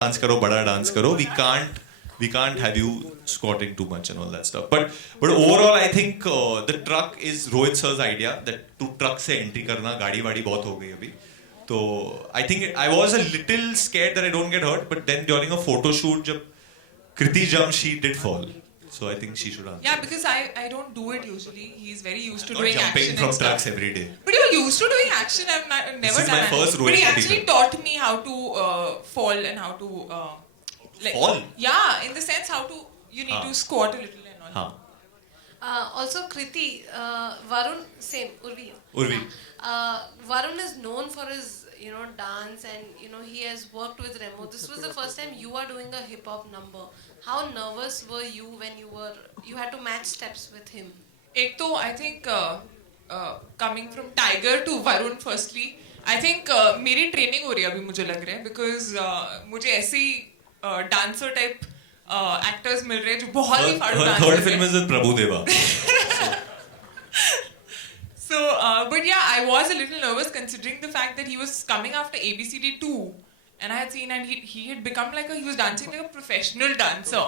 dance karo, bada dance karo. We can't have you squatting too much and all that stuff. But overall, I think the truck is Rohit sir's idea that to truck se entry karna, गाड़ी वाड़ी बहुत हो गई अभी. So I think I was a little scared that I don't get hurt, but then during a photo shoot, जब Kriti jumped, she did fall. So I think she should answer. Yeah, because I don't do it usually. He's very used to Not doing jumping action from and stuff. trucks every day. But you're used to doing action. I've never is done my it. first But Rohit he Shetty actually film. taught me how to fall and how to Fall? Yeah, in the sense how to you need to squat a little and all. हाँ. Also, Kriti, Varun, same, Urvi. Urvi. Varun is known for his, dance, and he has worked with Remo. This was the first time you are doing a hip hop number. How nervous were you when you had to match steps with him? एक तो I think coming from Tiger to Varun firstly, I think मेरी training हो रही है अभी मुझे लग रहा है because मुझे ऐसे ही dancer type actors मिल रहे हैं जो बहुत ही फाड़ू Her dance third करते film हैं. is with Prabhu Deva. So, but yeah, I was a little nervous considering the fact that he was coming after ABCD 2, and I had seen, and he had become he was dancing like a professional dancer,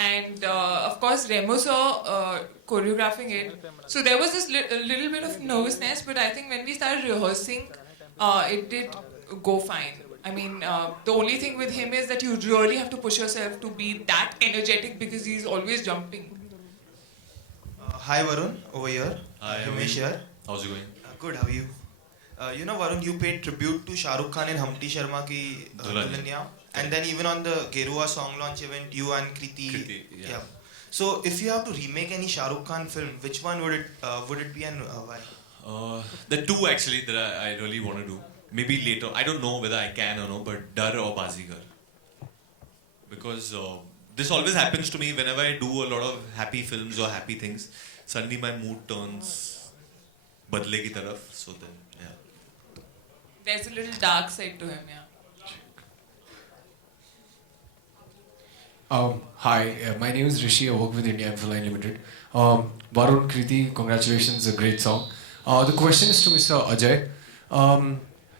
and of course Remo sir choreographing it. So there was this little bit of nervousness, but I think when we started rehearsing, it did go fine. I mean, the only thing with him is that you really have to push yourself to be that energetic because he's always jumping. Hi Varun, over here. Hi, how are Himesh you? here. How's it going? Good, how are you? Varun, you paid tribute to Shah Rukh Khan and Humpty Sharma ki Dulhania. Dulhania. And then even on the Gerua song launch event, you and Kriti. Yeah. So if you have to remake any Shah Rukh Khan film, which one would it be and why? The two actually that I really want to do. Maybe later. I don't know whether I can or no, but Dar or Bazigar. Because this always happens to me whenever I do a lot of happy films or happy things. Suddenly my mood turns badle ki taraf. So then, yeah. There's a little dark side to him, yeah. Hi, my name is Rishi. I work with India Infoline Limited. Varun, Kriti, congratulations, a great song. The question is to Mr. Ajay.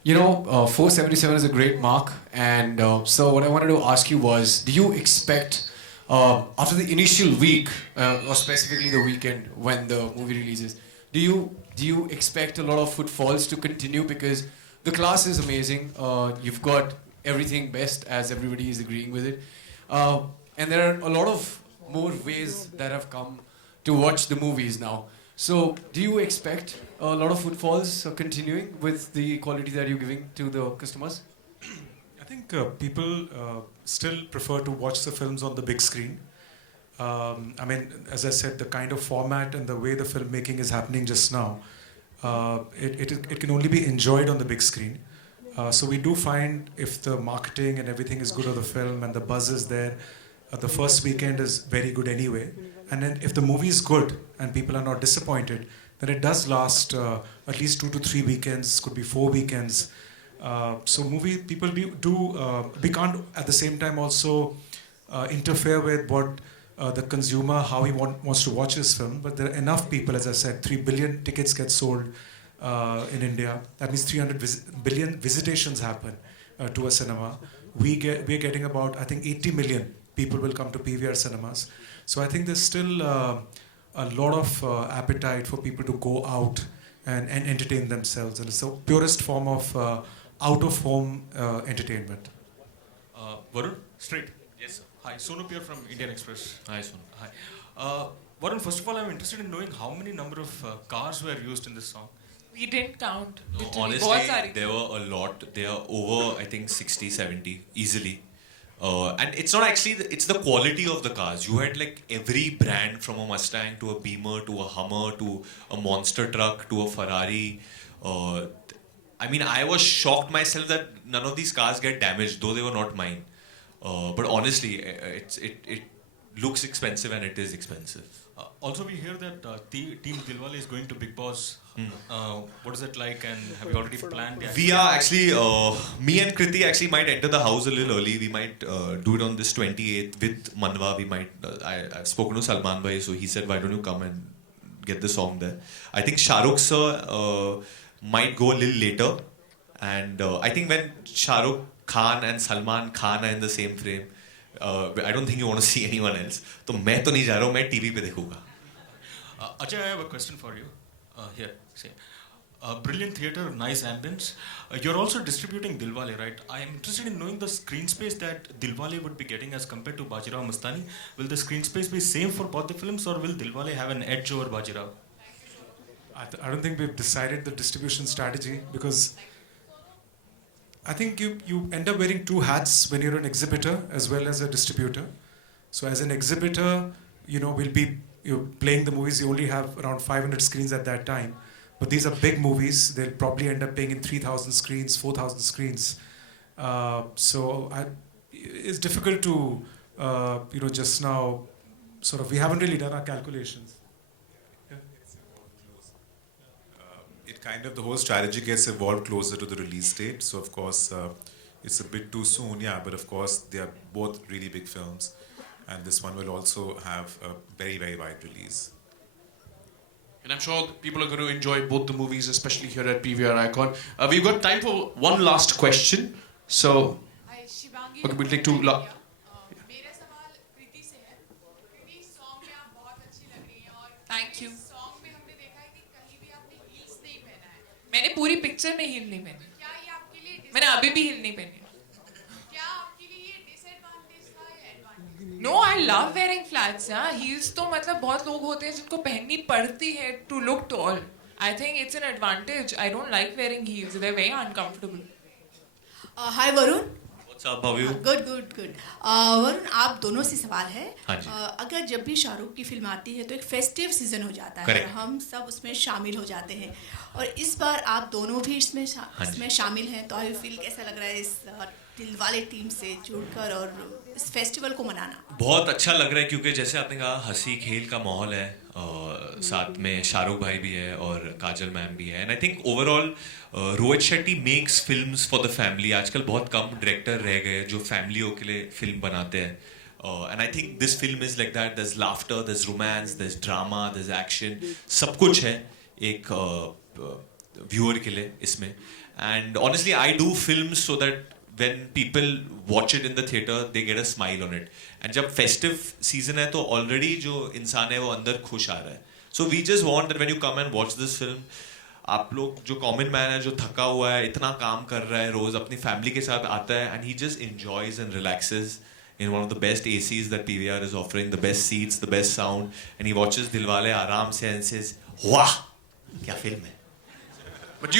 477 is a great mark, and so what I wanted to ask you was, do you expect, after the initial week, or specifically the weekend when the movie releases, do you expect a lot of footfalls to continue? Because the class is amazing. You've got everything best, as everybody is agreeing with it. And there are a lot of more ways that have come to watch the movies now. So, do you expect a lot of footfalls continuing with the quality that you're giving to the customers? I think people still prefer to watch the films on the big screen. As I said, the kind of format and the way the filmmaking is happening just now, it can only be enjoyed on the big screen. So we do find if the marketing and everything is good of the film and the buzz is there, the first weekend is very good anyway. And then if the movie is good and people are not disappointed, then it does last at least 2 to 3 weekends, could be 4 weekends. So movie people we can't at the same time also interfere with what the consumer, how he wants to watch this film. But there are enough people, as I said, 3 billion tickets get sold in India. That means 300 billion visitations happen to a cinema. We're getting about, I think, 80 million people will come to PVR cinemas. So I think there's still a lot of appetite for people to go out and entertain themselves. And it's the purest form of out-of-home entertainment. Varun, straight. Yes, sir. Hi, Sonu Pierre from Indian Express. Hi, Sonu. Hi. Varun, first of all, I'm interested in knowing how many number of cars were used in this song. We didn't count. No, Literally, honestly, बहुत सारी. there were a lot. There are over, I think, 60, 70 easily. And it's not actually, it's the quality of the cars. You had like every brand from a Mustang to a Beamer to a Hummer to a monster truck to a Ferrari. I was shocked myself that none of these cars get damaged, though they were not mine. But honestly, it looks expensive and it is expensive. Also, we hear that Team Dilwale is going to Big Boss. What is it like, and have you already planned? We are actually, me and Kriti actually might enter the house a little early. We might do it on this 28th with Manwa. We might, I've spoken to Salman Bhai, so he said, why don't you come and get the song there. I think Shah Rukh sir might go a little later. And I think when Shah Rukh Khan and Salman Khan are in the same frame. I don't think you want to see anyone else. तो मैं तो नहीं जा रहा हूँ, मैं TV पे देखूँगा. Ajay, I have a question for you. Here, say. Brilliant theatre, nice ambience. You're also distributing Dilwale, right? I am interested in knowing the screen space that Dilwale would be getting as compared to Bajirao Mastani. Will the screen space be same for both the films, or will Dilwale have an edge over Bajirao? I don't think we've decided the distribution strategy, because I think you end up wearing two hats when you're an exhibitor as well as a distributor. So as an exhibitor, you're playing the movies, you only have around 500 screens at that time. But these are big movies. They'll probably end up playing in 3,000 screens, 4,000 screens. It's difficult to, just now, we haven't really done our calculations. The whole strategy gets evolved closer to the release date. So of course, it's a bit too soon, but of course they are both really big films, and this one will also have a very, very wide release. And I'm sure people are going to enjoy both the movies, especially here at PVR Icon. We've got time for one last question. So, okay, we'll take two. Thank you. मैंने पूरी picture में heal नहीं पहनी. मैंने अभी भी heal नहीं पहनी. No, I love wearing flats. Yeah, heels तो मतलब बहुत लोग होते हैं जिनको पहननी पड़ती है to look tall. I think it's an advantage. I don't like wearing heels. They're very uncomfortable. Hi Varun. What's up, how are you? Good. Varun, आप दोनों से सवाल है. हाँ जी. अगर जब भी शाहरुख की फिल्म आती है तो एक फेस्टिव सीजन हो जाता है. Correct. हम सब उसमें शामिल हो जाते हैं. और इस बार आप दोनों भी इसमें शामिल हैं. तो आई फील कैसा लग रहा है इस दिलवाले टीम से जुड़कर और इस फेस्टिवल को मनाना? बहुत अच्छा लग रहा है, क्योंकि जैसे आपने कहा हंसी खेल का माहौल है, और साथ में शाहरुख भाई भी है और काजल मैम भी है. And I think overall Rohit Shetty makes films for the family. आजकल बहुत कम डायरेक्टर रह गए जो फैमिलियों के लिए फिल्म बनाते हैं. And I think this film is like that. there's laughter, there's romance, there's drama, there's action. सब कुछ है एक व्यूअर के लिए इसमें. And honestly I do films so that when people watch it in the theater, they get a smile on it. And जब festive season है तो already जो इंसान है वो अंदर खुश आ रहा है. So we just want that when you come and watch this film, आप लोग जो common man है जो थका हुआ है, इतना काम कर रहा है रोज, अपनी family के साथ आता है and he just enjoys and relaxes in one of the best ACs that PVR is offering, the best seats, the best sound, and he watches Dilwale आराम से and says, वाह क्या फिल्म है. But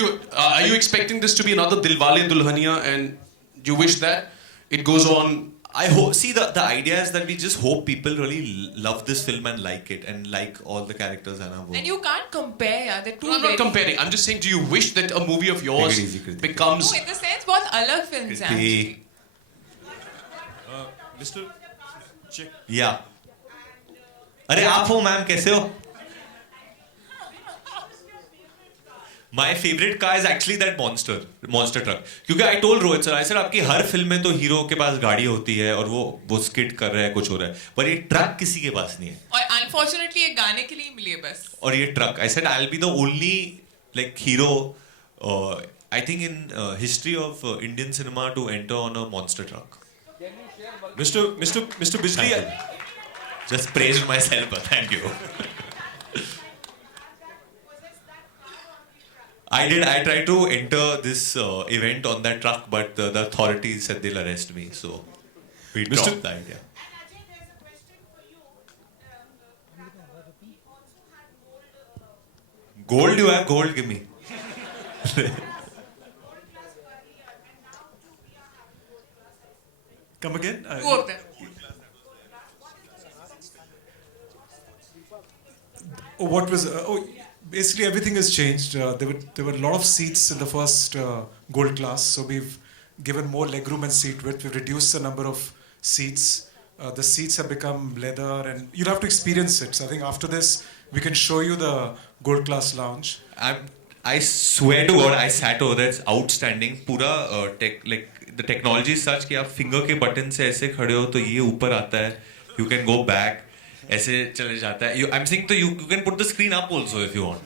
are you expecting this to be another Dilwale Dulhania, and you wish that it goes on? I hope. See, the idea is that we just hope people really love this film and like it, and like all the characters and our work. And you can't compare. Yeah, they're two. I'm not comparing. I'm just saying, do you wish that a movie of yours becomes? No, in the sense, बहुत अलग films हैं. Mr. Check. Yeah. अरे आप हो ma'am, कैसे हो? My favorite car is actually that monster truck. क्योंकि I told Rohit sir, I said आपकी हर फिल्म में तो हीरो के पास गाड़ी होती है और वो स्किट कर रहा है, कुछ हो रहा है, पर ये ट्रक किसी के पास नहीं है. और unfortunately ये गाने के लिए मिली है बस. और ये truck, I said I'll be the only like hero, I think in history of Indian cinema to enter on a monster truck. Mr. Bijli. Just praised myself. Thank you. I tried to enter this event on that truck, but the authorities said they'll arrest me, so we dropped the idea. Gold, you have gold, give me. Come again? Two of them. What was? Basically, everything has changed. There were a lot of seats in the first gold class, so we've given more legroom and seat width. We've reduced the number of seats. The seats have become leather, and you'll have to experience it. So I think after this, we can show you the gold class lounge. I swear to God, I sat over there. It's outstanding. पूरा the technology is such कि आप finger के button से ऐसे खड़े हो तो ये ऊपर आता है. You can go back. ऐसे चले जाता है. I'm saying तो you can put the screen up also if you want.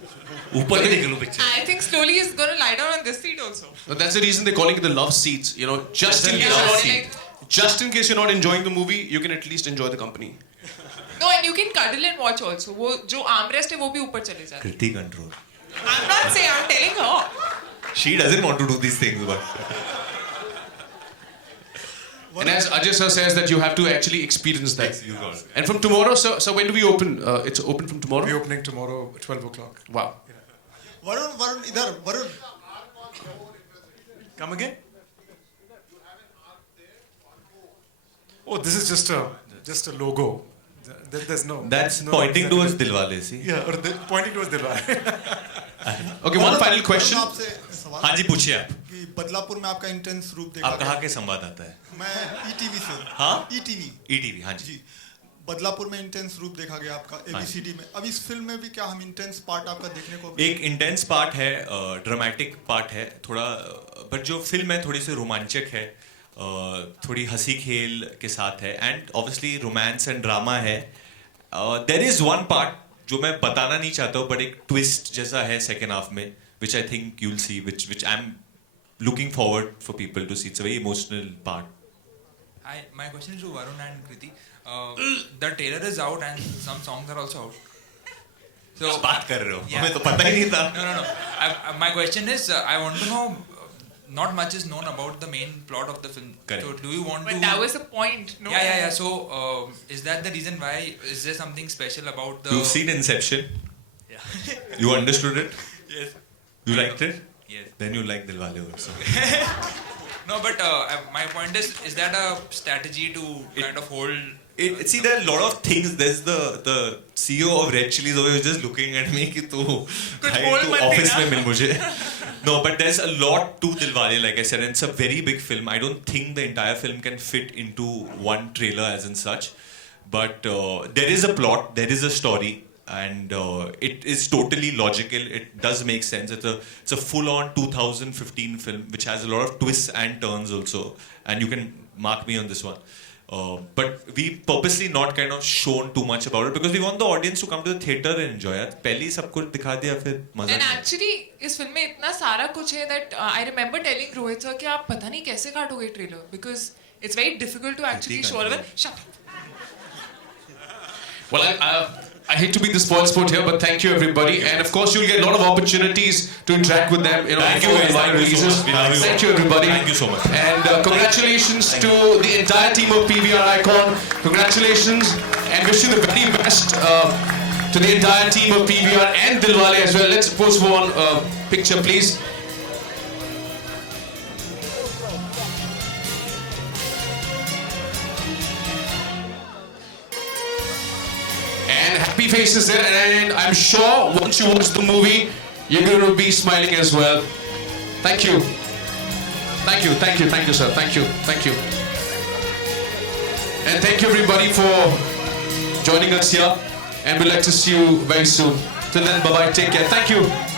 ऊपर ही देख लो picture. I think slowly he's gonna lie down on this seat also. But that's the reason they're calling it the love seats. You know, just in case you're not, just in case you're not enjoying the movie, you can at least enjoy the company. No, and you can cuddle and watch also. वो जो armrest है वो भी ऊपर चले जाता है. Kriti control. I'm not saying, I'm telling her. She doesn't want to do these things, but. And as Ajay sir says that you have to actually experience that. You got it. And from tomorrow, so when do we open? It's open from tomorrow? We're opening tomorrow, 12 o'clock. Wow. Varun, इधर Varun. Come again? Oh, this is just a logo. There's no. That's no pointing towards Dilwale, see? Yeah, or pointing towards Dilwale. Okay, one final question. आपसे सवाल हाँ जी पूछिए आप. कि बदलापुर में आपका intense रूप देखा आप कहाँ के संवाददाता है? मैं ईटीवी से हूँ. हाँ? ईटीवी. ETV, हाँ जी. जी. बदलापुर में इंटेंस रूप देखा गया आपका ABCD में. अब इस फिल्म में भी क्या हम इंटेंस पार्ट आपका देखने को? एक इंटेंस पार्ट है, ड्रामेटिक पार्ट है थोड़ा, बट जो फिल्म है थोड़ी सी रोमांचक है, थोड़ी हंसी खेल के साथ है, and obviously romance and drama है. देयर इज वन पार्ट जो मैं बताना नहीं चाहता हूँ, बट एक ट्विस्ट जैसा है सेकेंड हाफ में, which I think you'll see, which I am looking forward for people to see. It's a very emotional part. Hi, my question is to Varun and Kriti. The trailer is out and some songs are also out. So बात कर रहे हो? हमें तो पता ही नहीं था. No. My question is, I want to know. Not much is known about the main plot of the film. Correct. So do you want But to? that was the point, no? Yeah. So is that the reason why? Is there something special about the? You've seen Inception. Yeah. You understood it. Yes. You liked it. Yes. Then you like Dilwale also. No, but my point is that a strategy to kind of hold? See, there are a lot of things. There's the CEO of Red Chillies over here just looking at me कि तू office में मिल मुझे. No, but there's a lot to Dilwale, like I said, and it's a very big film. I don't think the entire film can fit into one trailer as in such. But there is a plot, there is a story, and it is totally logical. It does make sense. It's a full-on 2015 film which has a lot of twists and turns also, and you can mark me on this one. But we purposely not kind of shown too much about it because we want the audience to come to the theater and enjoy it. पहले ही सब कुछ दिखा दिया फिर मजा. And actually इस film में इतना सारा कुछ है that I remember telling Rohit sir कि आप पता नहीं कैसे काटोगे trailer because it's very difficult to actually show it. Shut up. Well, I hate to be the spoil sport here, but thank you everybody, and of course you'll get a lot of opportunities to interact with them. You know, Thank you guys. live releases. Thank you everybody. Thank you so much. And congratulations to the entire team of PVR Icon. Congratulations, and wish you the very best to the entire team of PVR and Dilwale as well. Let's pose for one picture, please. And happy faces there, and I'm sure once you watch the movie, you're going to be smiling as well. Thank you. Thank you, sir. Thank you. And thank you everybody for joining us here, and we'd like to see you very soon. Till then, bye-bye, take care. Thank you.